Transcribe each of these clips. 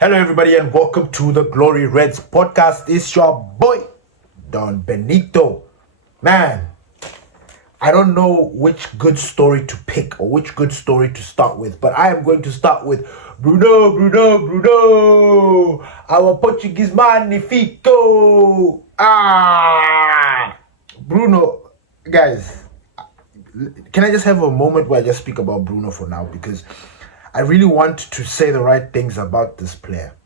Hello, everybody, and welcome to the Glory Reds podcast. It's your boy, Don Benito. Man, I don't know which good story to pick or which good story to start with, but I am going to start with Bruno, our Portuguese Manifico. Bruno, guys, can I just have a moment where I just speak about Bruno for now? Because I really want to say the right things about this player.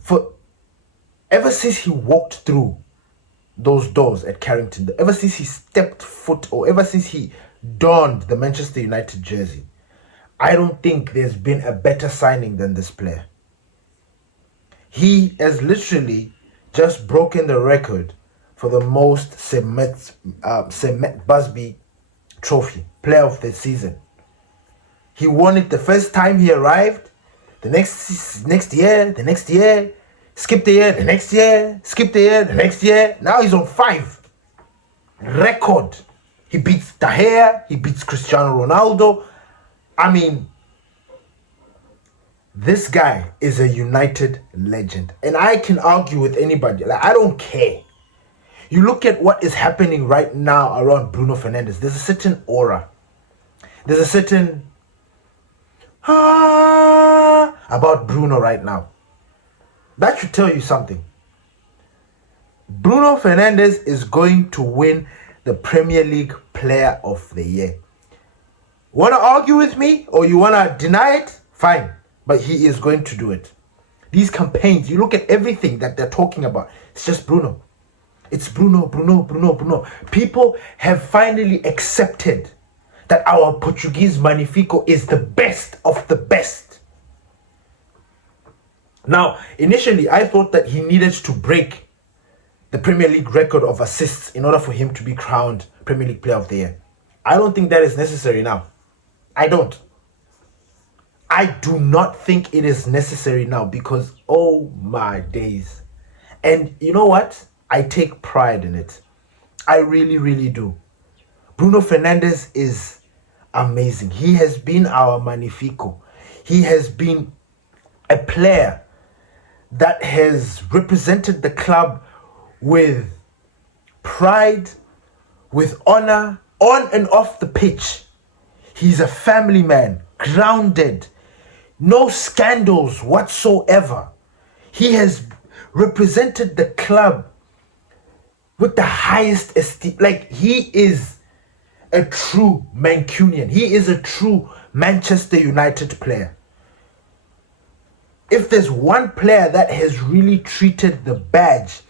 For ever since he walked through those doors at Carrington, ever since he stepped foot or ever since he donned the Manchester United jersey, I don't think there's been a better signing than this player. He has literally just broken the record for the most Semet Busby trophy, player of the season. He won it the first time he arrived, the next year, skipped the year, the next year, skipped the year, the next year. Now he's on 5. Record. He beats De Gea, he beats Cristiano Ronaldo. I mean, this guy is a United legend. And I can argue with anybody. I don't care. You look at what is happening right now around Bruno Fernandes. There's a certain aura. There's a certain about Bruno right now. That should tell you something. Bruno Fernandes is going to win the Premier League Player of the Year. Want to argue with me or you want to deny it? Fine. But he is going to do it. These campaigns, you look at everything that they're talking about. It's just Bruno. It's Bruno. People have finally accepted that our Portuguese Manifico is the best of the best. Now, initially, I thought that he needed to break the Premier League record of assists in order for him to be crowned Premier League Player of the Year. I don't think that is necessary now. I don't. I do not think it is necessary now because, oh my days. And you know what? I take pride in it. I really do. Bruno Fernandes is amazing. He has been our Manifico. He has been a player that has represented the club with pride, with honor, on and off the pitch. He's a family man, grounded, no scandals whatsoever. He has represented the club with the highest esteem. Like, he is a true Mancunian. He is a true Manchester United player. If there's one player that has really treated the badge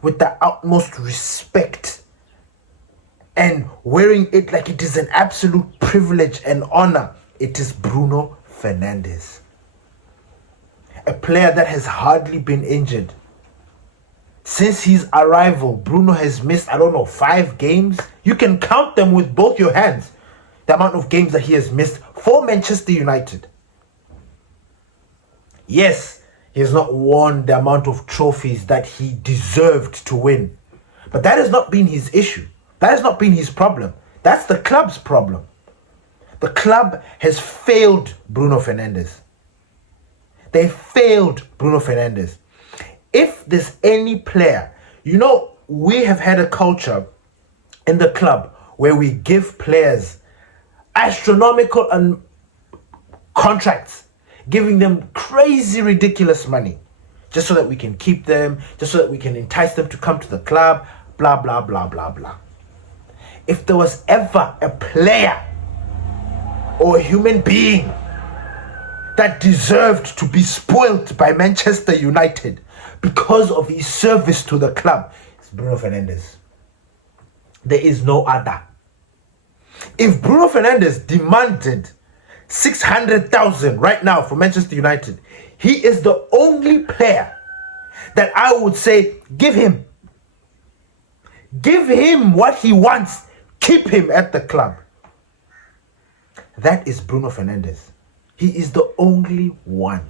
with the utmost respect and wearing it like it is an absolute privilege and honor, it is Bruno Fernandes. A player that has hardly been injured. Since his arrival, Bruno has missed, 5 games. You can count them with both your hands, the amount of games that he has missed for Manchester United. Yes, he has not won the amount of trophies that he deserved to win. But that has not been his issue. That has not been his problem. That's the club's problem. The club has failed Bruno Fernandes. They failed Bruno Fernandes. If there's any player, we have had a culture in the club where we give players astronomical contracts, giving them crazy, ridiculous money, just so that we can keep them, just so that we can entice them to come to the club, blah, blah, blah, blah, blah. If there was ever a player or a human being that deserved to be spoiled by Manchester United because of his service to the club, it's Bruno Fernandes. There is no other. If Bruno Fernandes demanded 600,000 right now for Manchester United, he is the only player that I would say, give him what he wants, keep him at the club. That is Bruno Fernandes. He is the only one.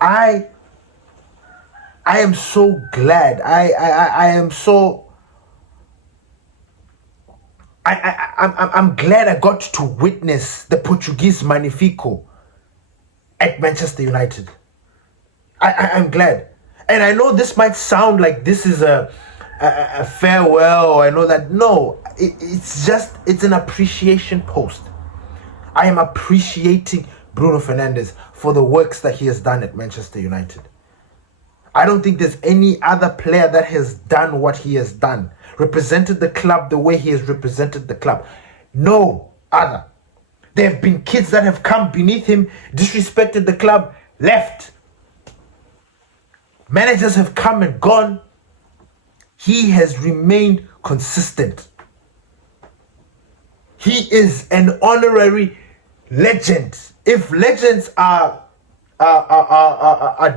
I am so glad. I am so I'm glad I got to witness the Portuguese Manifico at Manchester United. I'm glad. And I know this might sound like this is a farewell. I know that. No, it's an appreciation post. I am appreciating Bruno Fernandes for the works that he has done at Manchester United. I don't think there's any other player that has done what he has done, represented the club the way he has represented the club. No other. There have been kids that have come beneath him, disrespected the club, left. Managers have come and gone. He has remained consistent. He is an honorary legend. If legends are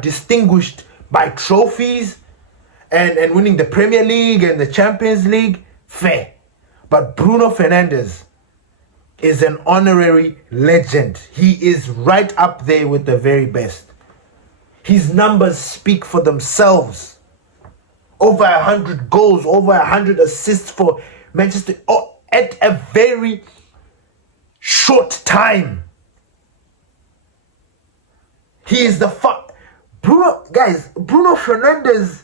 distinguished by trophies and winning the Premier League and the Champions League, fair. But Bruno Fernandes is an honorary legend. He is right up there with the very best. His numbers speak for themselves. Over 100 goals, over 100 assists for Manchester at a very short time. He is the Bruno Fernandes.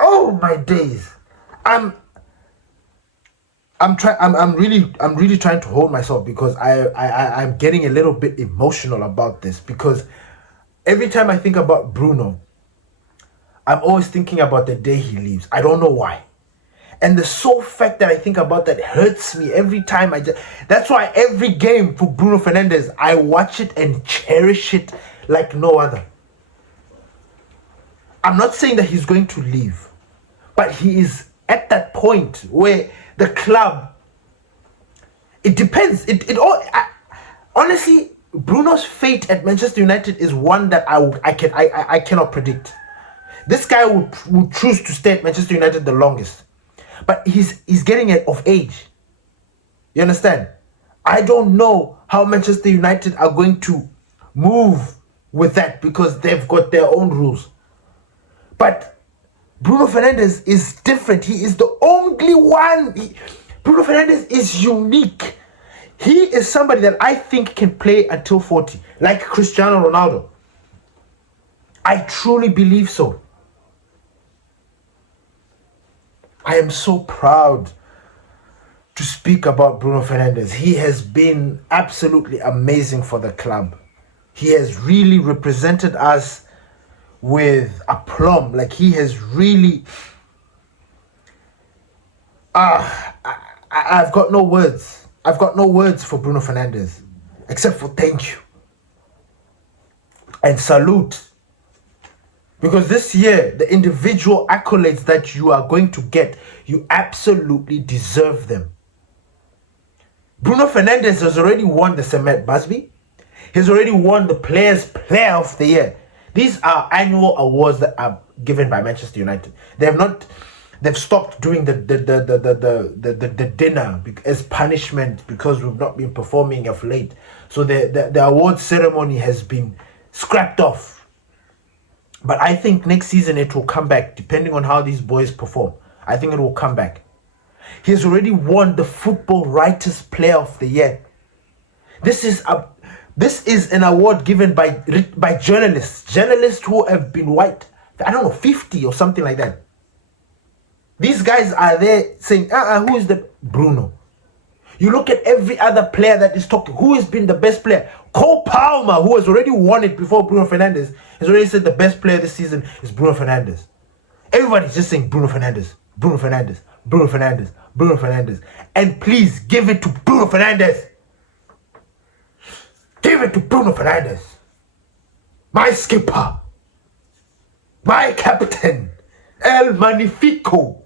Oh my days. I'm really trying to hold myself because I'm getting a little bit emotional about this, because every time I think about Bruno, I'm always thinking about the day he leaves. I don't know why. And the sole fact that I think about that hurts me every time. That's why every game for Bruno Fernandes, I watch it and cherish it like no other. I'm not saying that he's going to leave, but he is at that point where the club, it depends. Honestly, Bruno's fate at Manchester United is one that I cannot predict. This guy would choose to stay at Manchester United the longest, but he's getting of age. You understand? I don't know how Manchester United are going to move with that, because they've got their own rules. But Bruno Fernandes is different. He is the only one. Bruno Fernandes is unique. He is somebody that I think can play until 40, like Cristiano Ronaldo. I truly believe so. I am so proud to speak about Bruno Fernandes. He has been absolutely amazing for the club. He has really represented us with aplomb. Like, he has really... I've got no words. I've got no words for Bruno Fernandes, except for thank you and salute. Because this year, the individual accolades that you are going to get, you absolutely deserve them. Bruno Fernandes has already won the Semet Busby. He's already won the Players' Player of the Year. These are annual awards that are given by Manchester United. They've stopped doing the dinner as punishment because we've not been performing of late. So the award ceremony has been scrapped off. But I think next season it will come back, depending on how these boys perform. I think it will come back. He has already won the Football Writers' Player of the Year. This is an award given by journalists who have been 50 or something like that. These guys are there saying, who is the Bruno? You look at every other player that is talking. Who has been the best player? Cole Palmer, who has already won it before Bruno Fernandes, has already said the best player this season is Bruno Fernandes. Everybody's just saying Bruno Fernandes, Bruno Fernandes, Bruno Fernandes, Bruno Fernandes. And please give it to Bruno Fernandes. Give it to Bruno Fernandes. My skipper. My captain. El Manifico.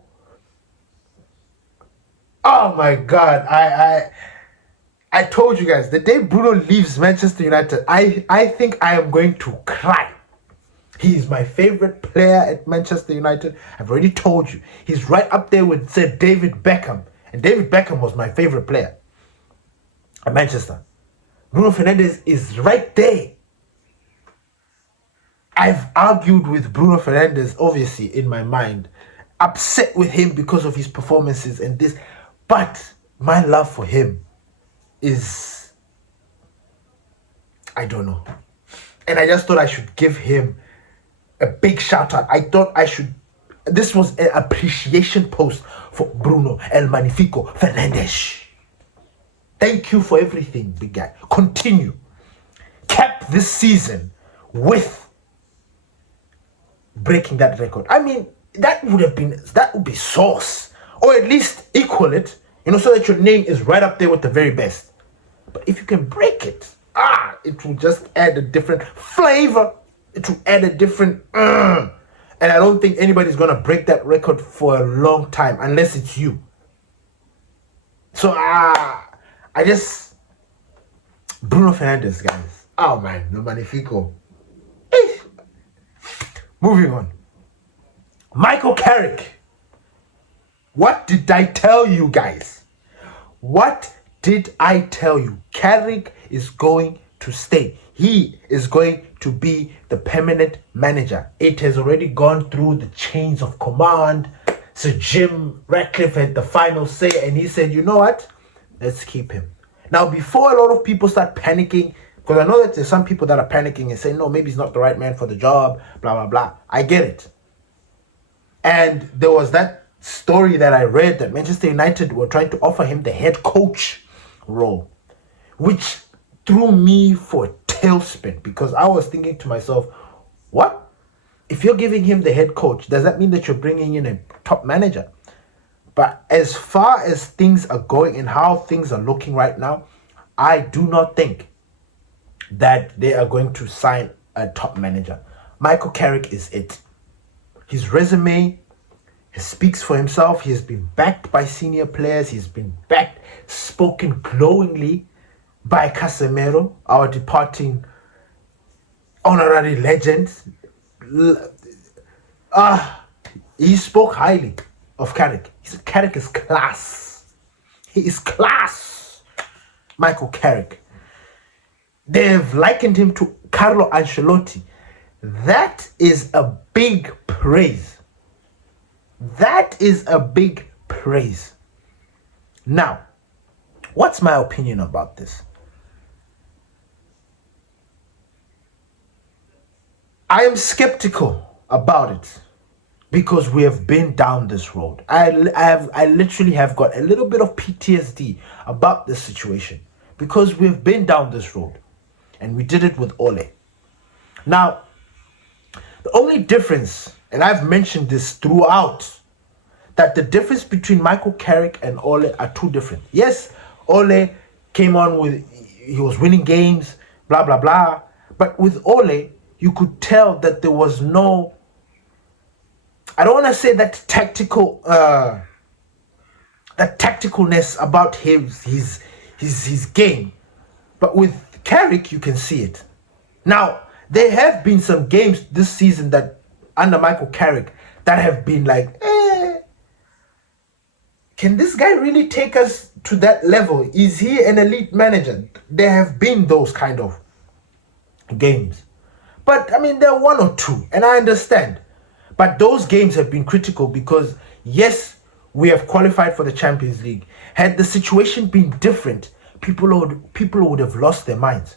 Oh my God. I told you guys, the day Bruno leaves Manchester United, I think I am going to cry. He is my favorite player at Manchester United. I've already told you. He's right up there with Sir David Beckham. And David Beckham was my favorite player at Manchester. Bruno Fernandes is right there. I've argued with Bruno Fernandes, obviously, in my mind. Upset with him because of his performances and this. But my love for him is, I don't know. And I just thought I should give him a big shout out. I thought I should. This was an appreciation post for Bruno, El Manifico, Fernandes. Thank you for everything, big guy. Continue. Cap this season with breaking that record. I mean, that would be sauce. Or at least equal it, so that your name is right up there with the very best. But if you can break it, it will just add a different flavor. It will add a different and I don't think anybody's gonna break that record for a long time unless it's you. So Bruno Fernandes, guys. Oh man, no Manifico. Moving on. Michael Carrick. What did I tell you, guys? What did I tell you? Carrick is going to stay. He is going to be the permanent manager. It has already gone through the chains of command. Sir Jim Ratcliffe had the final say, and he said, you know what? Let's keep him. Now, before a lot of people start panicking, because I know that there's some people that are panicking and saying, no, maybe he's not the right man for the job, blah, blah, blah. I get it. And there was that story that I read that Manchester United were trying to offer him the head coach role, which threw me for a tailspin, because I was thinking to myself, what? If you're giving him the head coach, does that mean that you're bringing in a top manager? But as far as things are going and how things are looking right now, I do not think that they are going to sign a top manager. Michael Carrick is it. His resume speaks for himself. He has been backed by senior players. He's been backed, spoken glowingly by Casemiro, our departing honorary legend. He spoke highly of Carrick. He said Carrick is class. He is class. Michael Carrick. They've likened him to Carlo Ancelotti. That is a big praise. That is a big praise. Now, what's my opinion about this? I am skeptical about it because we have been down this road. I literally have got a little bit of PTSD about this situation because we've been down this road and we did it with Ole. Now, the only difference, and I've mentioned this throughout, that the difference between Michael Carrick and Ole are two different. Yes, Ole came on with, he was winning games, blah, blah, blah. But with Ole, you could tell that there was no, I don't want to say that tacticalness about his game. But with Carrick, you can see it. Now, there have been some games this season that under Michael Carrick that have been like, can this guy really take us to that level? Is he an elite manager? There have been those kind of games. But, I mean, there are one or two, and I understand. But those games have been critical because, yes, we have qualified for the Champions League. Had the situation been different, people would have lost their minds.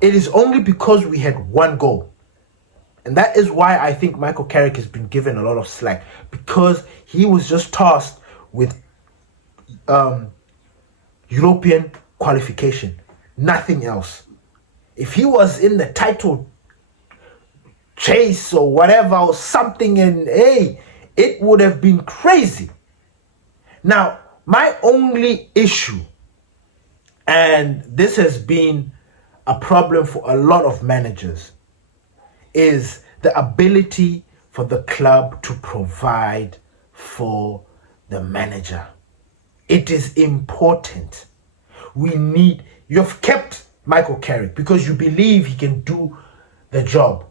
It is only because we had one goal. And that is why I think Michael Carrick has been given a lot of slack, because he was just tasked with European qualification, nothing else. If he was in the title chase or whatever or something, and it would have been crazy. Now, my only issue, and this has been a problem for a lot of managers, is the ability for the club to provide for the manager. It is important. You've kept Michael Carrick because you believe he can do the job.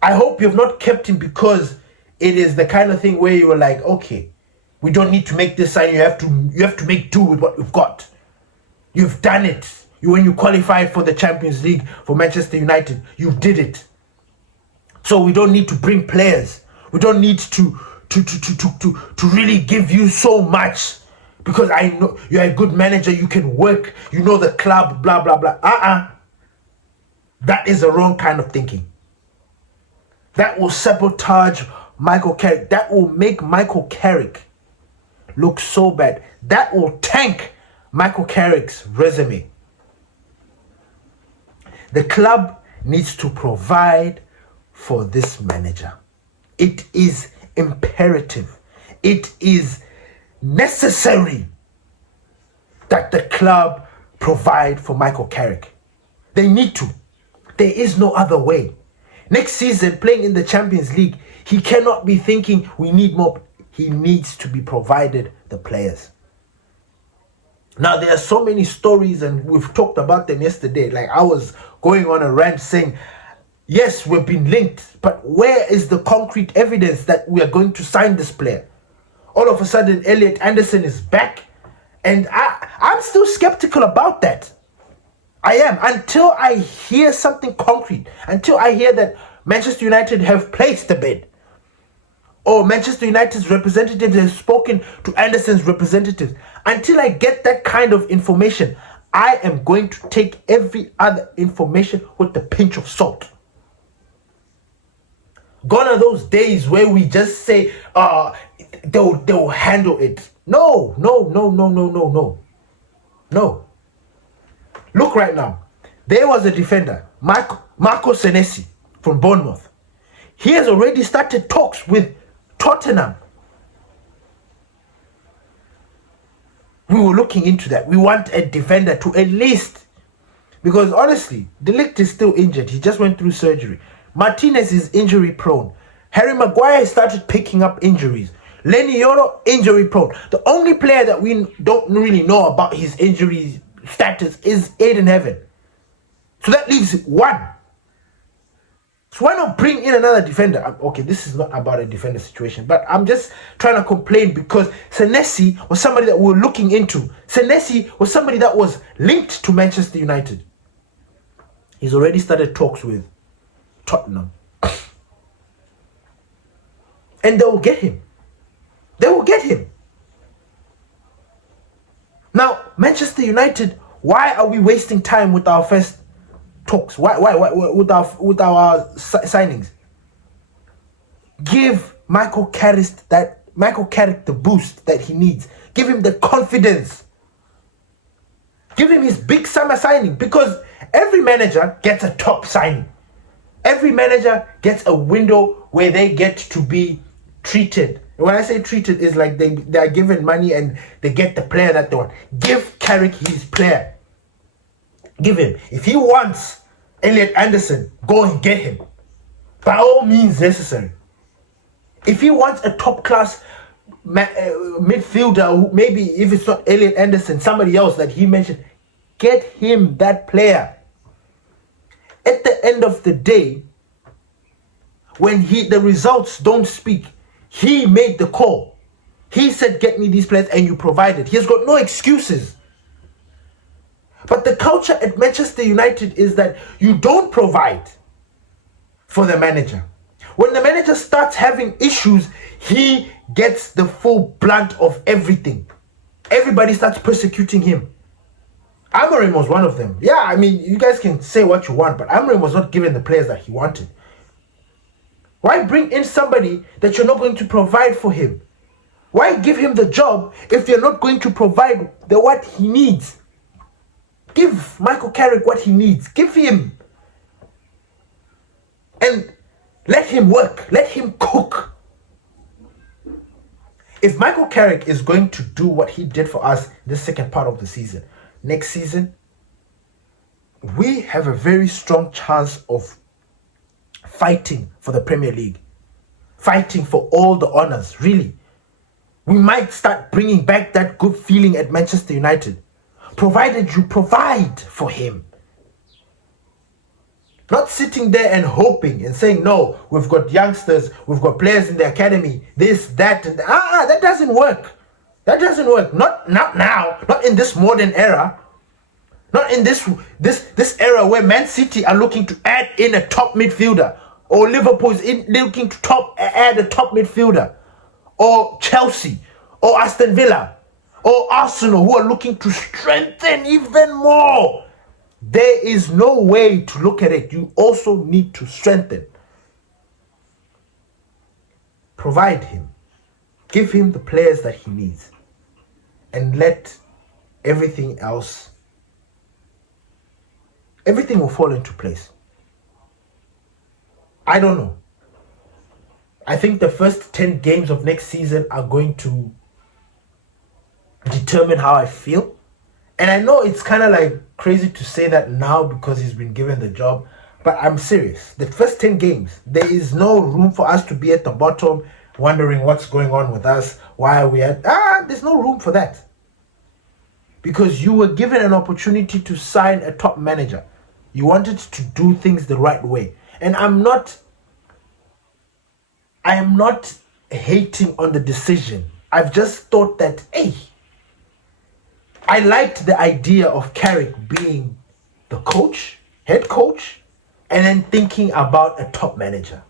I hope you've not kept him because it is the kind of thing where you were like, okay, we don't need to make this sign. You have to make do with what we've got. You've done it. When you qualified for the Champions League for Manchester United, you did it. So we don't need to bring players. We don't need to really give you so much because I know you're a good manager, you can work, you know the club, blah, blah, blah. That is the wrong kind of thinking. That will sabotage Michael Carrick. That will make Michael Carrick look so bad. That will tank Michael Carrick's resume. The club needs to provide for this manager. It is imperative. It is necessary that the club provide for Michael Carrick. They need to. There is no other way. Next season, playing in the Champions League, he cannot be thinking we need more. He needs to be provided the players. Now, there are so many stories, and we've talked about them yesterday. Like, I was going on a rant saying, yes, we've been linked, but where is the concrete evidence that we are going to sign this player? All of a sudden, Elliot Anderson is back, and I'm still skeptical about that. I am, until I hear something concrete, until I hear that Manchester United have placed a bid, or Manchester United's representatives have spoken to Anderson's representatives. Until I get that kind of information, I am going to take every other information with a pinch of salt. Gone are those days where we just say, they'll handle it. No. Look right now. There was a defender, Marco Senesi from Bournemouth. He has already started talks with Tottenham. We were looking into that. We want a defender to at least, because honestly, De Ligt is still injured. He just went through surgery. Martinez is injury prone. Harry Maguire started picking up injuries. Lenny Yoro, injury prone. The only player that we don't really know about his injury status is Aiden Heaven. So that leaves one. So why not bring in another defender? Okay, this is not about a defender situation, but I'm just trying to complain because Senesi was somebody that we were looking into. Senesi was somebody that was linked to Manchester United. He's already started talks with Tottenham. And they will get him. They will get him. Now, Manchester United, why are we wasting time with our first talks? Why with our signings? Give Michael Carrick the boost that he needs. Give him the confidence. Give him his big summer signing, because every manager gets a top signing. Every manager gets a window where they get to be treated. When I say treated, is like they are given money and they get the player that they want. Give Carrick his player. Give him. If he wants Elliot Anderson, go and get him. By all means necessary. If he wants a top-class midfielder, who maybe if it's not Elliot Anderson, somebody else that he mentioned, get him that player. At the end of the day, when the results don't speak, he made the call. He said, get me these players, and you provided. He has got no excuses. But the culture at Manchester United is that you don't provide for the manager. When the manager starts having issues, he gets the full blunt of everything. Everybody starts persecuting him. Amorim was one of them. Yeah, I mean, you guys can say what you want, but Amorim was not given the players that he wanted. Why bring in somebody that you're not going to provide for him? Why give him the job if you're not going to provide what he needs? Give Michael Carrick what he needs. Give him. And let him work. Let him cook. If Michael Carrick is going to do what he did for us the second part of the season, next season, we have a very strong chance of fighting for the Premier League. Fighting for all the honours, really. We might start bringing back that good feeling at Manchester United, provided you provide for him. Not sitting there and hoping and saying, no, we've got youngsters, we've got players in the academy, this, that, and that. That doesn't work. That doesn't work. Not now. Not in this modern era. Not in this era where Man City are looking to add in a top midfielder, or Liverpool is looking to add a top midfielder, or Chelsea, or Aston Villa. or Arsenal, who are looking to strengthen even more. There is no way to look at it. You also need to strengthen. Provide him. Give him the players that he needs. And let everything else, everything will fall into place. I don't know. I think the first 10 games of next season are going to determine how I feel. And I know it's kind of like crazy to say that now because he's been given the job, but I'm serious. The first 10 games, there is no room for us to be at the bottom wondering what's going on with us, why are we at... there's no room for that. Because you were given an opportunity to sign a top manager. You wanted to do things the right way. And I am not hating on the decision. I've just thought that, hey, I liked the idea of Carrick being the coach, head coach, and then thinking about a top manager.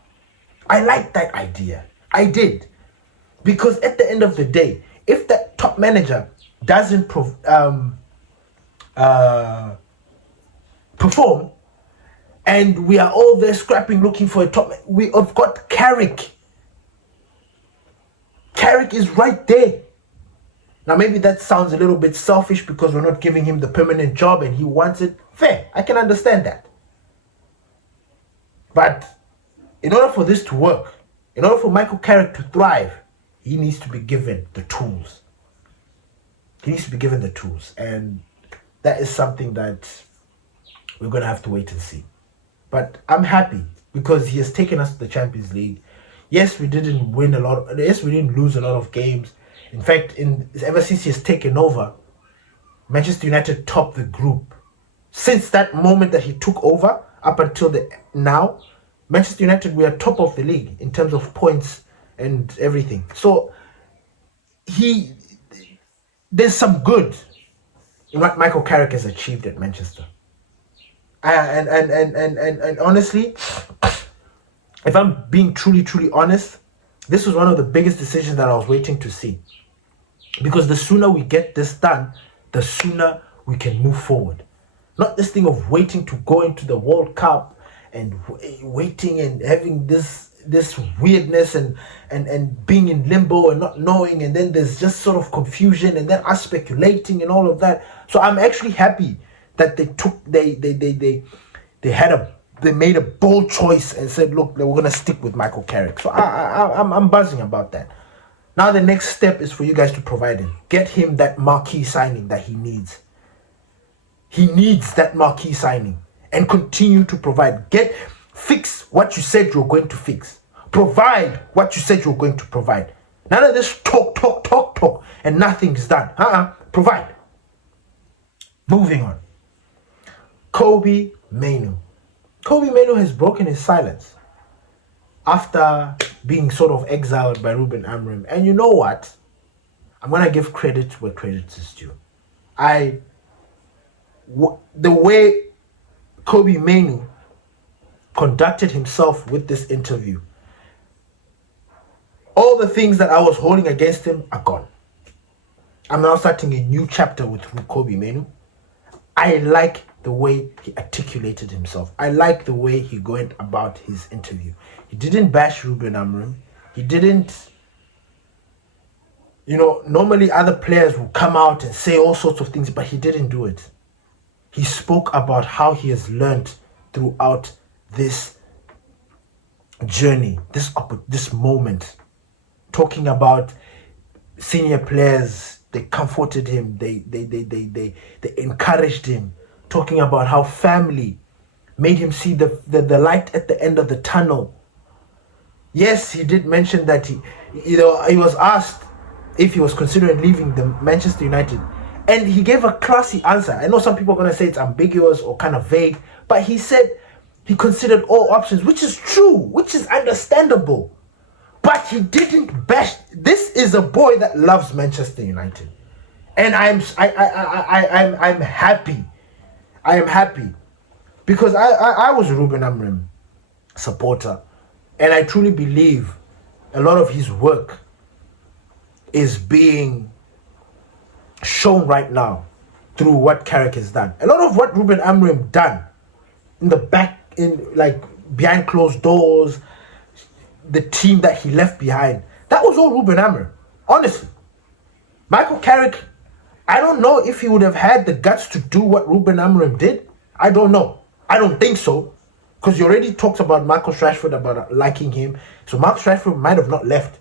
I liked that idea. I did. Because at the end of the day, if that top manager doesn't perform, and we are all there scrapping looking for a top, we have got Carrick. Carrick is right there. Now maybe that sounds a little bit selfish because we're not giving him the permanent job and he wants it. Fair, I can understand that. But in order for this to work, in order for Michael Carrick to thrive, he needs to be given the tools. He needs to be given the tools. And that is something that we're going to have to wait and see. But I'm happy because he has taken us to the Champions League. Yes, we didn't win a lot. Yes, we didn't lose a lot of games. In fact, ever since he has taken over, Manchester United topped the group. Since that moment that he took over, up until now, Manchester United, we are top of the league in terms of points and everything. So there's some good in what Michael Carrick has achieved at Manchester. And honestly, if I'm being truly honest, this was one of the biggest decisions that I was waiting to see. Because the sooner we get this done, the sooner we can move forward. Not this thing of waiting to go into the World Cup and waiting and having this weirdness and being in limbo and not knowing, and then there's just sort of confusion and then us speculating and all of that. So I'm actually happy that they made a bold choice and said, look, we're gonna stick with Michael Carrick. So I'm buzzing about that. Now the next step is for you guys to provide him. Get him that marquee signing that he needs. He needs that marquee signing. And continue to provide. Fix what you said you're going to fix. Provide what you said you're going to provide. None of this talk, and nothing is done. Provide. Moving on. Kobbie Mainoo. Kobbie Mainoo has broken his silence after being sort of exiled by Ruben Amorim. And you know what? I'm going to give credit where credit is due. The way Kobbie Mainoo conducted himself with this interview, all the things that I was holding against him are gone. I'm now starting a new chapter with Kobbie Mainoo. I like the way he articulated himself. I like the way he went about his interview. He didn't bash Ruben Amorim. He didn't, normally other players will come out and say all sorts of things, but he didn't do it. He spoke about how he has learned throughout this journey, this moment, talking about senior players. They comforted him. They encouraged him. Talking about how family made him see the light at the end of the tunnel. Yes, he did mention that he was asked if he was considering leaving the Manchester United, and he gave a classy answer. I know some people are going to say it's ambiguous or kind of vague, but he said he considered all options, which is true, which is understandable. But he didn't bash. This is a boy that loves Manchester United, and I'm happy. I am happy because I was a Ruben Amorim supporter, and I truly believe a lot of his work is being shown right now through what Carrick has done. A lot of what Ruben Amorim done in the back, in like behind closed doors, the team that he left behind, that was all Ruben Amorim. Honestly, Michael Carrick, I don't know if he would have had the guts to do what Ruben Amorim did. I don't know. I don't think so. Because you already talked about Marcus Rashford, about liking him. So Marcus Rashford might have not left.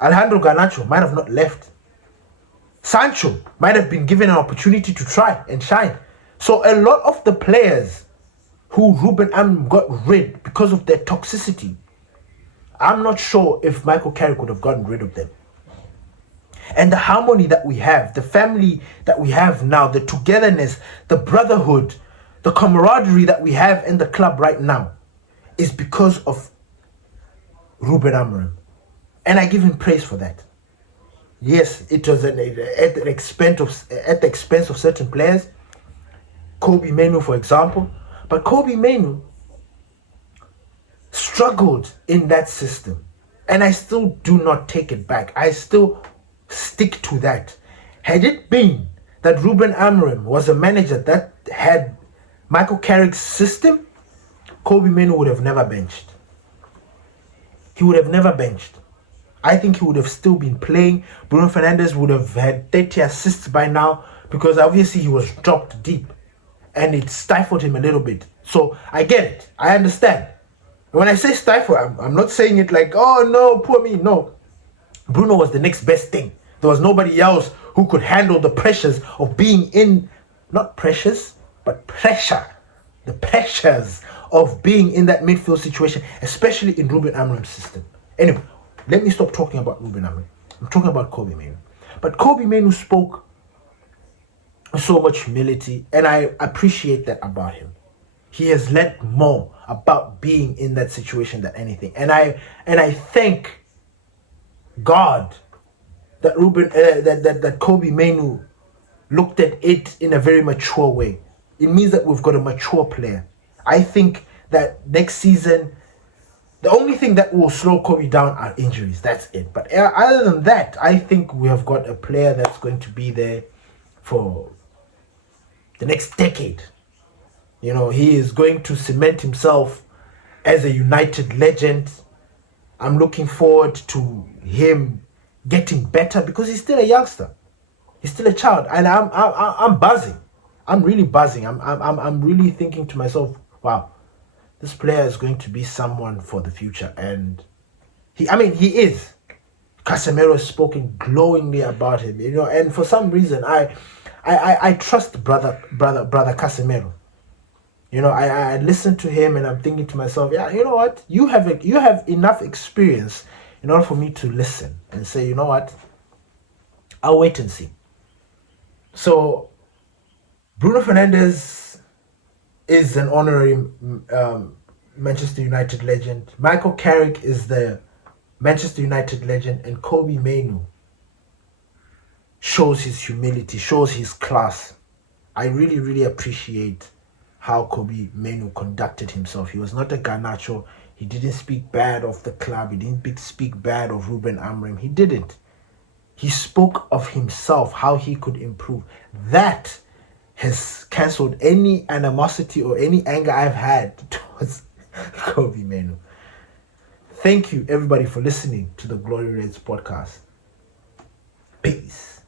Alejandro Garnacho might have not left. Sancho might have been given an opportunity to try and shine. So a lot of the players who Ruben Amorim got rid because of their toxicity, I'm not sure if Michael Carrick would have gotten rid of them. And the harmony that we have, the family that we have now, the togetherness, the brotherhood, the camaraderie that we have in the club right now is because of Ruben Amorim. And I give him praise for that. Yes, it was at the expense of certain players. Kobbie Mainoo, for example. But Kobbie Mainoo struggled in that system. And I still do not take it back. I still stick to that. Had it been that Ruben Amorim was a manager that had Michael Carrick's system, Kobbie Mainoo would have never benched. He would have never benched. I think he would have still been playing. Bruno Fernandes would have had 30 assists by now because obviously he was dropped deep and it stifled him a little bit. So I get it. I understand. When I say stifle, I'm not saying it like, oh no, poor me. No. Bruno was the next best thing. There was nobody else who could handle the pressures of being in, not pressures, but pressure. The pressures of being in that midfield situation, especially in Ruben Amorim's system. Anyway, let me stop talking about Ruben Amorim. I'm talking about Kobbie Mainoo. But Kobbie Mainoo spoke with so much humility, and I appreciate that about him. He has learned more about being in that situation than anything. And I thank God that that Kobbie Mainoo looked at it in a very mature way. It means that we've got a mature player. I think that next season, the only thing that will slow Kobbie down are injuries. That's it. But other than that, I think we have got a player that's going to be there for the next decade. You know, he is going to cement himself as a United legend. I'm looking forward to him getting better because he's still a youngster. He's still a child, and I'm buzzing. I'm really buzzing. I'm really thinking to myself, wow, this player is going to be someone for the future. And he is. Casemiro has spoken glowingly about him, you know, and for some reason I trust brother Casemiro. You know, I listen to him and I'm thinking to myself, yeah, you know what? You have enough experience in order for me to listen and say, you know what? I'll wait and see. So Bruno Fernandes is an honorary Manchester United legend. Michael Carrick is the Manchester United legend, and Kobbie Mainoo shows his humility, shows his class. I really, really appreciate how Kobbie Mainoo conducted himself. He was not a Garnacho. He didn't speak bad of the club. He didn't speak bad of Ruben Amorim. He didn't. He spoke of himself, how he could improve. That has cancelled any animosity or any anger I've had towards Kobbie Mainoo. Thank you, everybody, for listening to the Glory Reds podcast. Peace.